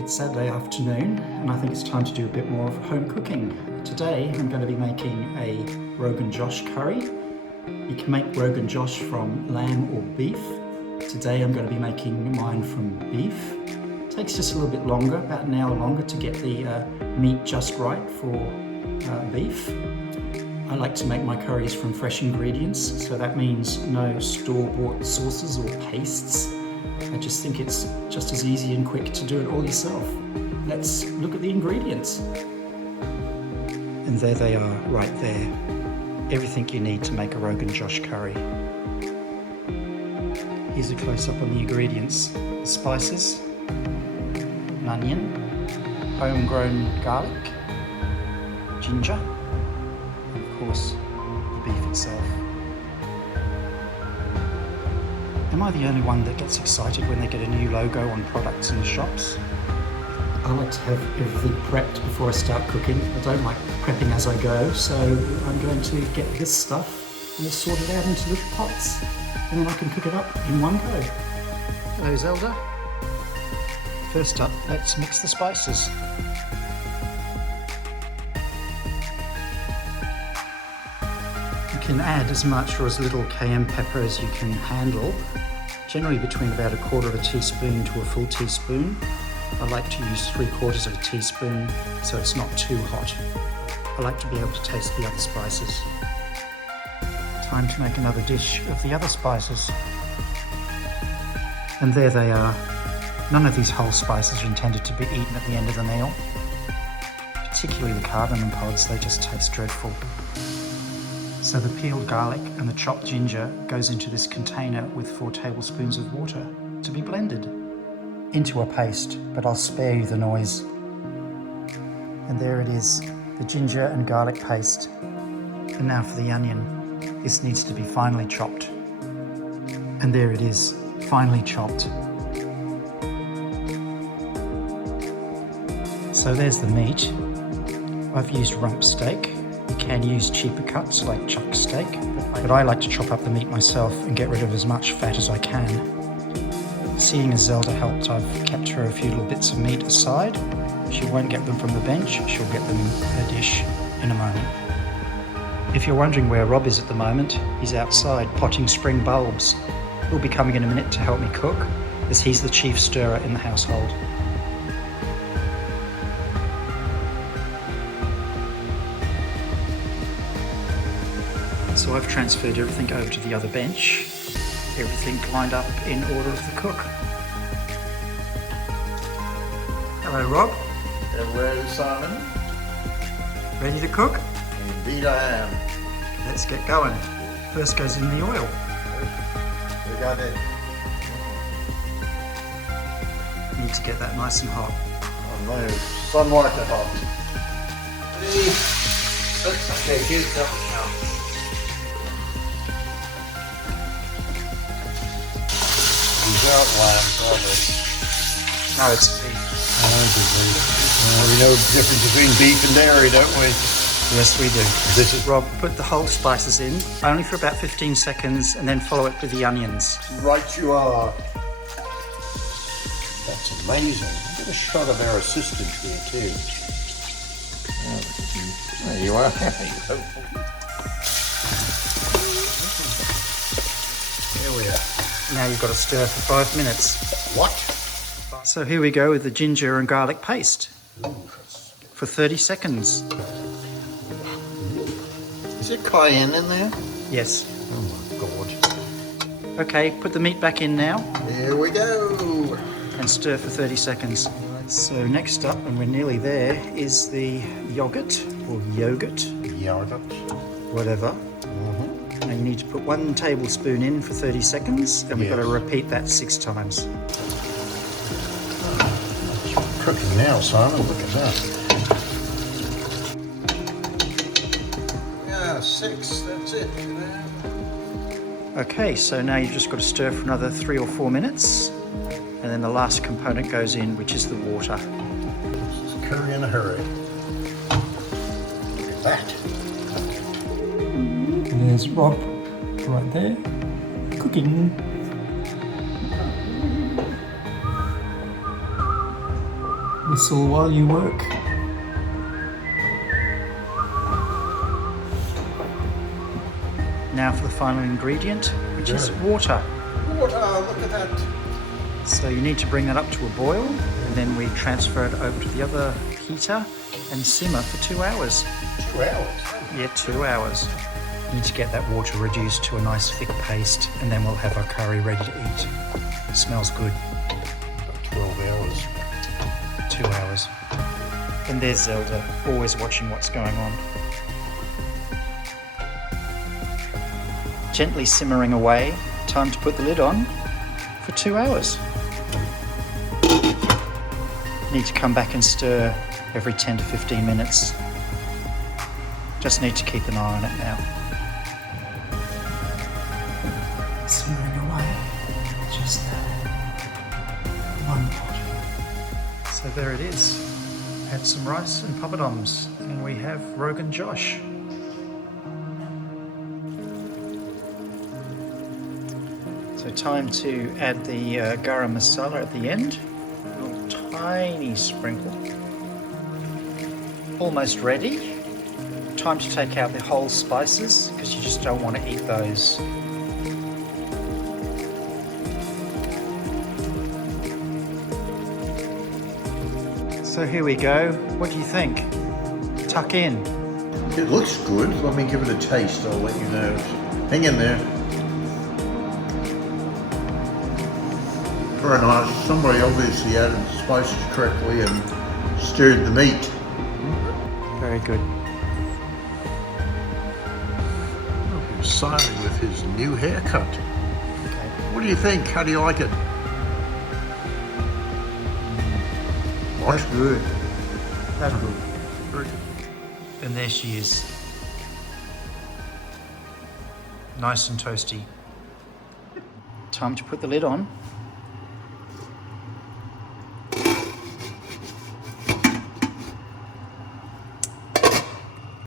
It's Saturday afternoon and I think it's time to do a bit more of home cooking. Today I'm going to be making a Rogan Josh curry. You can make Rogan Josh from lamb or beef. Today I'm going to be making mine from beef. It takes just a little bit longer, about an hour longer, to get the meat just right for beef. I like to make my curries from fresh ingredients, so that means no store-bought sauces or pastes. I just think it's just as easy and quick to do it all yourself. Let's look at the ingredients. And there they are, right there. Everything you need to make a Rogan Josh curry. Here's a close-up on the ingredients. Spices, an onion, homegrown garlic, ginger, and of course the beef itself. Am I the only one that gets excited when they get a new logo on products in the shops? I like to have everything prepped before I start cooking. I don't like prepping as I go, so I'm going to get this stuff all sorted out into little pots, and then I can cook it up in one go. Hello Zelda. First up, let's mix the spices. You can add as much or as little cayenne pepper as you can handle, generally between about 1/4 teaspoon to a full teaspoon. I like to use 3/4 teaspoon so it's not too hot. I like to be able to taste the other spices. Time to make another dish of the other spices. And there they are. None of these whole spices are intended to be eaten at the end of the meal. Particularly the cardamom pods, they just taste dreadful. So the peeled garlic and the chopped ginger goes into this container with 4 tablespoons of water to be blended into a paste, but I'll spare you the noise. And there it is, the ginger and garlic paste. And now for the onion. This needs to be finely chopped. And there it is, finely chopped. So there's the meat. I've used rump steak. You can use cheaper cuts like chuck steak, but I like to chop up the meat myself and get rid of as much fat as I can. Seeing as Zelda helped, I've kept her a few little bits of meat aside. She won't get them from the bench, she'll get them in her dish in a moment. If you're wondering where Rob is at the moment, he's outside potting spring bulbs. He'll be coming in a minute to help me cook, as he's the chief stirrer in the household. So I've transferred everything over to the other bench. Everything lined up in order of the cook. Hello Rob. Hello Simon. Ready to cook? Indeed I am. Let's get going. First goes in the oil. We got it. Need to get that nice and hot. Oh no, somewhat hot. Okay, here's the now. Lambs, are they? No, it's beef. We know the difference between beef and dairy, don't we? Yes, we do. This is Rob, put the whole spices in, only for about 15 seconds, and then follow it with the onions. right you are. That's amazing. Get a shot of our assistant here too. There you are. Here we are. Now you've got to stir for 5 minutes. What? So here we go with the ginger and garlic paste for 30 seconds. Is it cayenne in there? Yes. Oh my God. Okay, put the meat back in now Here we go. and stir for 30 seconds. So next up, and we're nearly there, is the yogurt or yogurt, Yogurt. whatever. Now you need to put 1 tablespoon in for 30 seconds, and we've got to repeat that 6 times. Cooking now, Simon. Look at that. Yeah, 6. That's it. Okay, so now you've just got to stir for another 3 or 4 minutes, and then the last component goes in, which is the water. It's a curry in a hurry. Look at that. There's Rob right there, cooking. Whistle while you work. Now for the final ingredient, which is water. Water, look at that. So you need to bring that up to a boil, and then we transfer it over to the other heater and simmer for 2 hours. 2 hours. Yeah, 2 hours. You need to get that water reduced to a nice thick paste, and then we'll have our curry ready to eat. It smells good. 12 hours. 2 hours. And there's Zelda, always watching what's going on. Gently simmering away, time to put the lid on for 2 hours. Need to come back and stir every 10 to 15 minutes. Just need to keep an eye on it now. Simmering away, just there. One pot. So there it is. Add some rice and poppadoms, and we have Rogan Josh. So time to add the garam masala at the end. A little tiny sprinkle. Almost ready. Time to take out the whole spices because you just don't want to eat those. So here we go. What do you think? Tuck in. It looks good. Let me give it a taste. I'll let you know. Hang in there. Very nice. Somebody obviously added the spices correctly and stirred the meat. Very good. Oh, he's smiling with his new haircut. Okay. What do you think? How do you like it? That's good. That's good. Very good. And there she is. Nice and toasty. Time to put the lid on